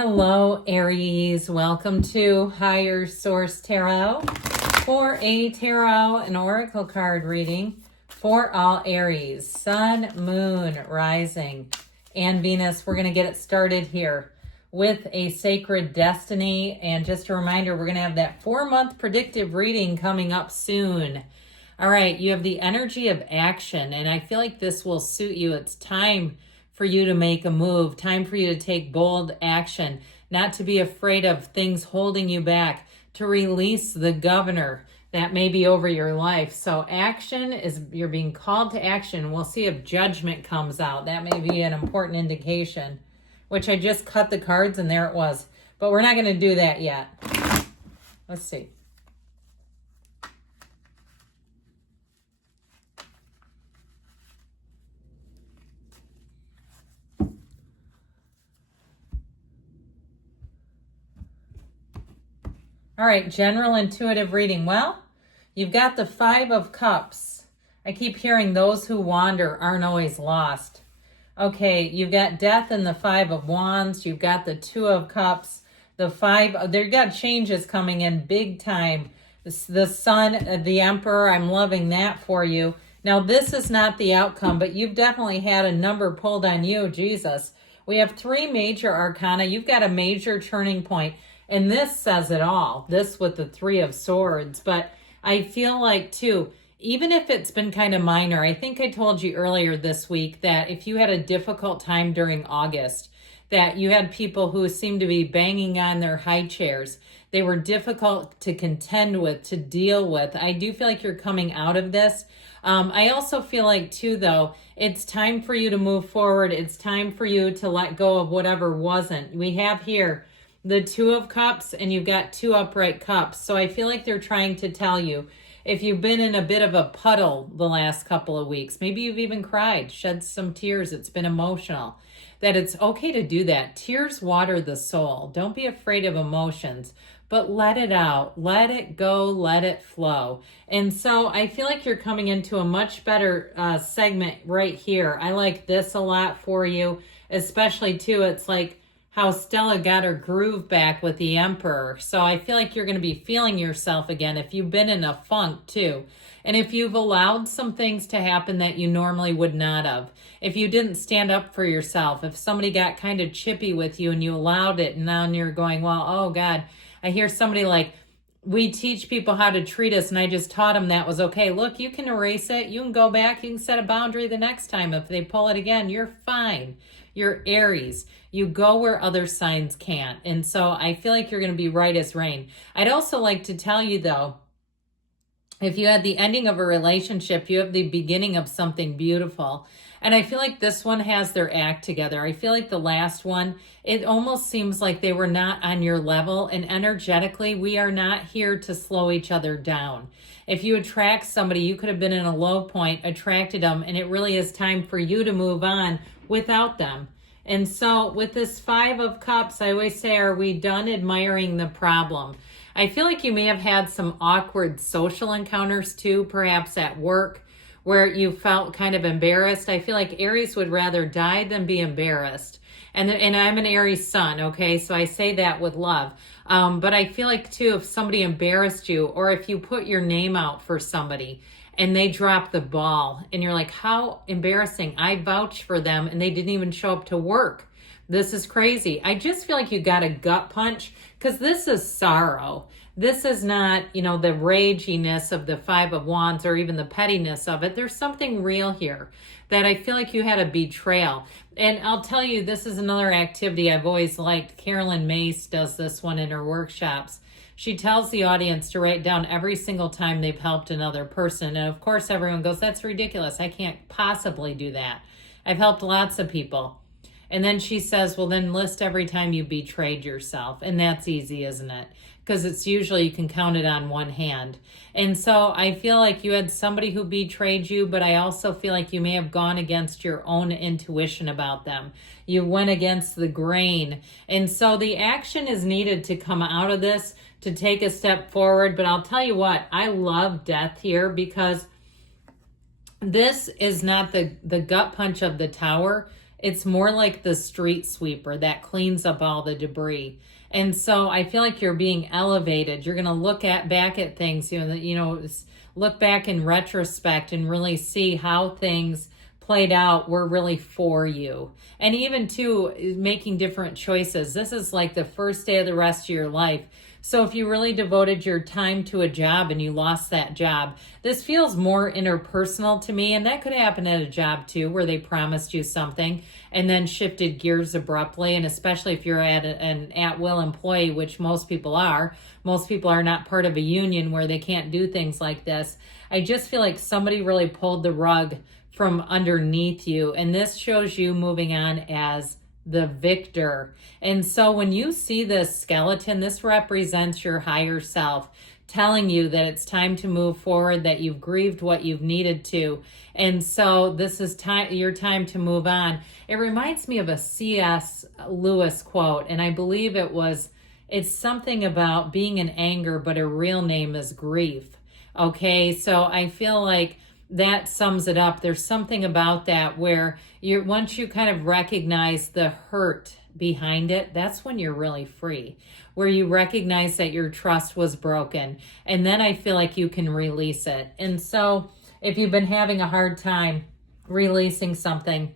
Hello, Aries. Welcome to Higher Source Tarot for a tarot and oracle card reading for all Aries, Sun, Moon, Rising, and Venus. We're going to get it started here with a Sacred Destiny. And just a reminder, we're going to have that 4-month predictive reading coming up soon. All right, you have the energy of action, and I feel like this will suit you. It's time for you to make a move, time for you to take bold action, not to be afraid of things holding you back, to release the governor that may be over your life. So action is, you're being called to action. We'll see if judgment comes out. That may be an important indication, which I just cut the cards and there it was. But we're not going to do that yet. Let's see. All right, general intuitive reading. Well, you've got the 5 of Cups. I keep hearing those who wander aren't always lost. Okay, you've got death and the 5 of Wands. You've got the 2 of Cups. The 5, they've got changes coming in big time. The Sun, the Emperor, I'm loving that for you. Now, this is not the outcome, but you've definitely had a number pulled on you, Jesus. We have 3 major arcana. You've got a major turning point. And this says it all, this with the 3 of Swords. But I feel like, too, even if it's been kind of minor, I think I told you earlier this week that if you had a difficult time during August, that you had people who seemed to be banging on their high chairs. They were difficult to contend with, to deal with. I do feel like you're coming out of this. I also feel like, too, though, it's time for you to move forward. It's time for you to let go of whatever wasn't. We have here the 2 of Cups, and you've got 2 upright cups. So I feel like they're trying to tell you, if you've been in a bit of a puddle the last couple of weeks, maybe you've even cried, shed some tears, it's been emotional, that it's okay to do that. Tears water the soul. Don't be afraid of emotions, but let it out, let it go, let it flow. And so I feel like you're coming into a much better segment right here. I like this a lot for you, especially too, it's like how Stella got her groove back with the Emperor. So I feel like you're going to be feeling yourself again if you've been in a funk too. And if you've allowed some things to happen that you normally would not have. If you didn't stand up for yourself. If somebody got kind of chippy with you and you allowed it and now you're going, well, oh God. I hear somebody like, we teach people how to treat us and I just taught them that was okay. Look, you can erase it. You can go back. You can set a boundary the next time. If they pull it again, you're fine. You're Aries. You go where other signs can't. And so I feel like you're going to be right as rain. I'd also like to tell you, though, if you had the ending of a relationship, you have the beginning of something beautiful. And I feel like this one has their act together. I feel like the last one, it almost seems like they were not on your level. And energetically, we are not here to slow each other down. If you attract somebody, you could have been in a low point, attracted them, and it really is time for you to move on without them. And so with this 5 of Cups, I always say, are we done admiring the problem? I feel like you may have had some awkward social encounters too, perhaps at work, where you felt kind of embarrassed. I feel like Aries would rather die than be embarrassed. And I'm an Aries sun, okay? So I say that with love. But I feel like too, if somebody embarrassed you, or if you put your name out for somebody, and they drop the ball and you're like, how embarrassing. I vouched for them and they didn't even show up to work. This is crazy. I just feel like you got a gut punch because this is sorrow. This is not, the raginess of the 5 of Wands or even the pettiness of it. There's something real here that I feel like you had a betrayal. And I'll tell you, this is another activity I've always liked. Carolyn Mace does this one in her workshops. She tells the audience to write down every single time they've helped another person. And of course, everyone goes, that's ridiculous. I can't possibly do that. I've helped lots of people. And then she says, well, then list every time you betrayed yourself. And that's easy, isn't it? Because it's usually you can count it on one hand. And so I feel like you had somebody who betrayed you, but I also feel like you may have gone against your own intuition about them. You went against the grain. And so the action is needed to come out of this, to take a step forward. But I'll tell you what, I love death here because this is not the gut punch of the Tower. It's more like the street sweeper that cleans up all the debris. And so I feel like you're being elevated. You're going to look back at things, look back in retrospect and really see how things played out were really for you. And even too, making different choices. This is like the first day of the rest of your life. So if you really devoted your time to a job and you lost that job, this feels more interpersonal to me. And that could happen at a job too, where they promised you something and then shifted gears abruptly. And especially if you're an at-will employee, which most people are not part of a union where they can't do things like this. I just feel like somebody really pulled the rug from underneath you. And this shows you moving on as the victor. And so when you see this skeleton, this represents your higher self telling you that it's time to move forward, that you've grieved what you've needed to. And so this is your time to move on. It reminds me of a C.S. Lewis quote, and I believe it's something about being in anger, but a real name is grief. Okay, so I feel like that sums it up. There's something about that where once you kind of recognize the hurt behind it, that's when you're really free, where you recognize that your trust was broken. And then I feel like you can release it. And so if you've been having a hard time releasing something,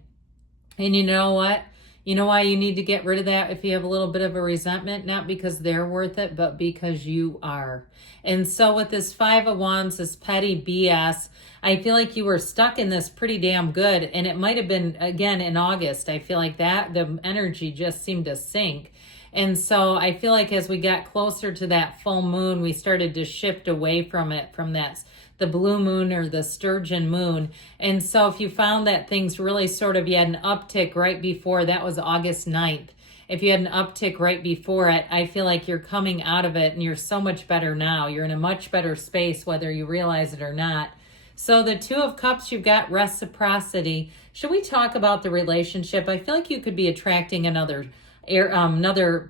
and you know what? You know why you need to get rid of that if you have a little bit of a resentment? Not because they're worth it, but because you are. And so with this Five of Wands, this petty BS, I feel like you were stuck in this pretty damn good. And it might have been, again, in August. I feel like the energy just seemed to sink. And so I feel like as we got closer to that full moon, we started to shift away from it, from the blue moon or the sturgeon moon. And so if you found that things really you had an uptick right before, that was August 9th. If you had an uptick right before it, I feel like you're coming out of it and you're so much better now. You're in a much better space, whether you realize it or not. So the Two of Cups, you've got reciprocity. Should we talk about the relationship? I feel like you could be attracting another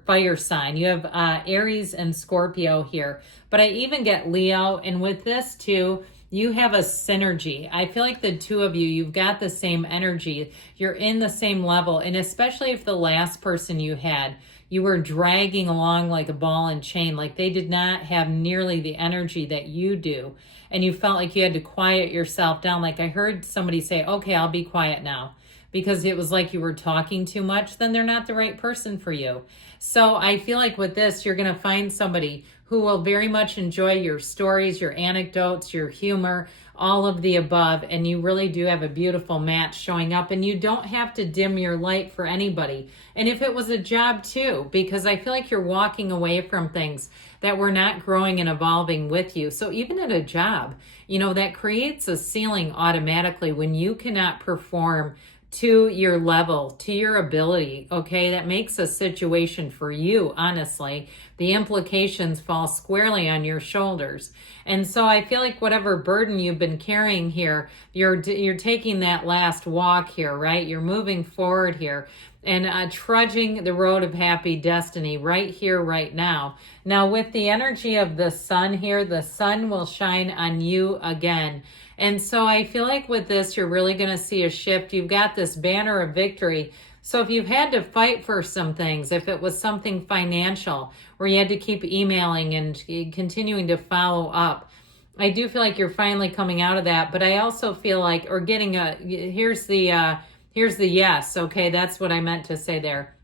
fire sign. You have Aries and Scorpio here, but I even get Leo. And with this too, you have a synergy. I feel like the two of you've got the same energy. You're in the same level. And especially if the last person you had, you were dragging along like a ball and chain, like they did not have nearly the energy that you do. And you felt like you had to quiet yourself down. Like I heard somebody say, okay, I'll be quiet now, because it was like you were talking too much. Then they're not the right person for you. So I feel like with this, you're going to find somebody who will very much enjoy your stories, your anecdotes, your humor, all of the above. And you really do have a beautiful match showing up, and you don't have to dim your light for anybody. And if it was a job too, because I feel like you're walking away from things that were not growing and evolving with you. So even at a job, that creates a ceiling automatically when you cannot perform to your level, to your ability, okay? That makes a situation for you, honestly. The implications fall squarely on your shoulders. And so I feel like whatever burden you've been carrying here, you're taking that last walk here, right? You're moving forward here and trudging the road of happy destiny right here, right now. Now with the energy of the sun here, the sun will shine on you again. And so I feel like with this, you're really going to see a shift. You've got this banner of victory. So if you've had to fight for some things, if it was something financial where you had to keep emailing and continuing to follow up, I do feel like you're finally coming out of that. But I also feel like, or getting here's the yes. Okay, that's what I meant to say there.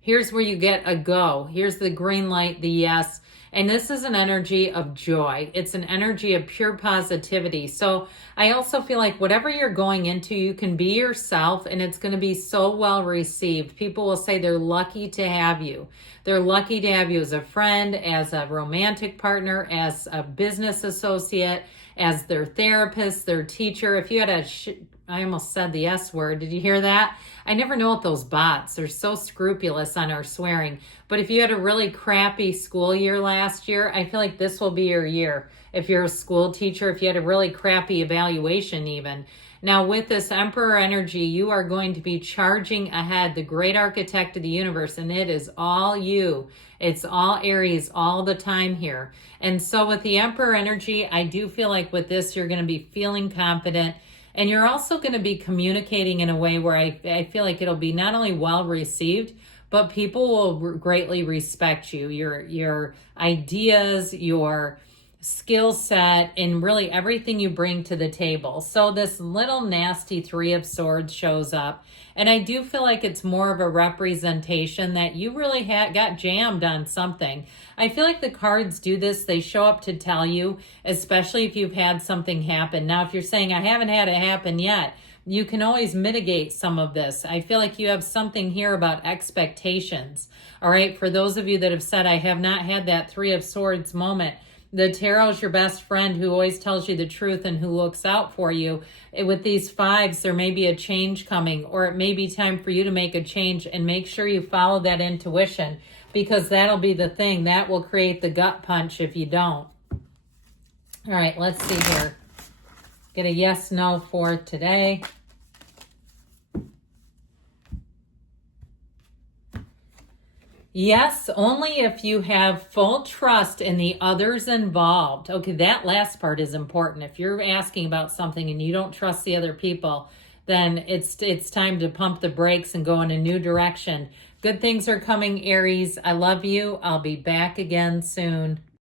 Here's where you get a go. Here's the green light, the yes. And this is an energy of joy. It's an energy of pure positivity. So I also feel like whatever you're going into, you can be yourself and it's going to be so well received. People will say they're lucky to have you. They're lucky to have you as a friend, as a romantic partner, as a business associate, as their therapist, their teacher. If you had I almost said the S word. Did you hear that? I never know what those bots are, so scrupulous on our swearing. But if you had a really crappy school year last year, I feel like this will be your year. If you're a school teacher, if you had a really crappy evaluation even. Now with this Emperor energy, you are going to be charging ahead, the great architect of the universe, and it is all you. It's all Aries all the time here. And so with the Emperor energy, I do feel like with this, you're going to be feeling confident. And you're also going to be communicating in a way where I feel like it'll be not only well received, but people will greatly respect you, your ideas, your skill set, and really everything you bring to the table. So this little nasty Three of Swords shows up, and I do feel like it's more of a representation that you really got jammed on something. I feel like the cards do this. They show up to tell you, especially if you've had something happen. Now, if you're saying, I haven't had it happen yet, you can always mitigate some of this. I feel like you have something here about expectations. All right, for those of you that have said, I have not had that Three of Swords moment, the tarot is your best friend who always tells you the truth and who looks out for you. With these fives, there may be a change coming, or it may be time for you to make a change, and make sure you follow that intuition, because that'll be the thing that will create the gut punch if you don't. All right, let's see here. Get a yes, no for today. Yes, only if you have full trust in the others involved. Okay, that last part is important. If you're asking about something and you don't trust the other people, then it's time to pump the brakes and go in a new direction. Good things are coming, Aries. I love you. I'll be back again soon.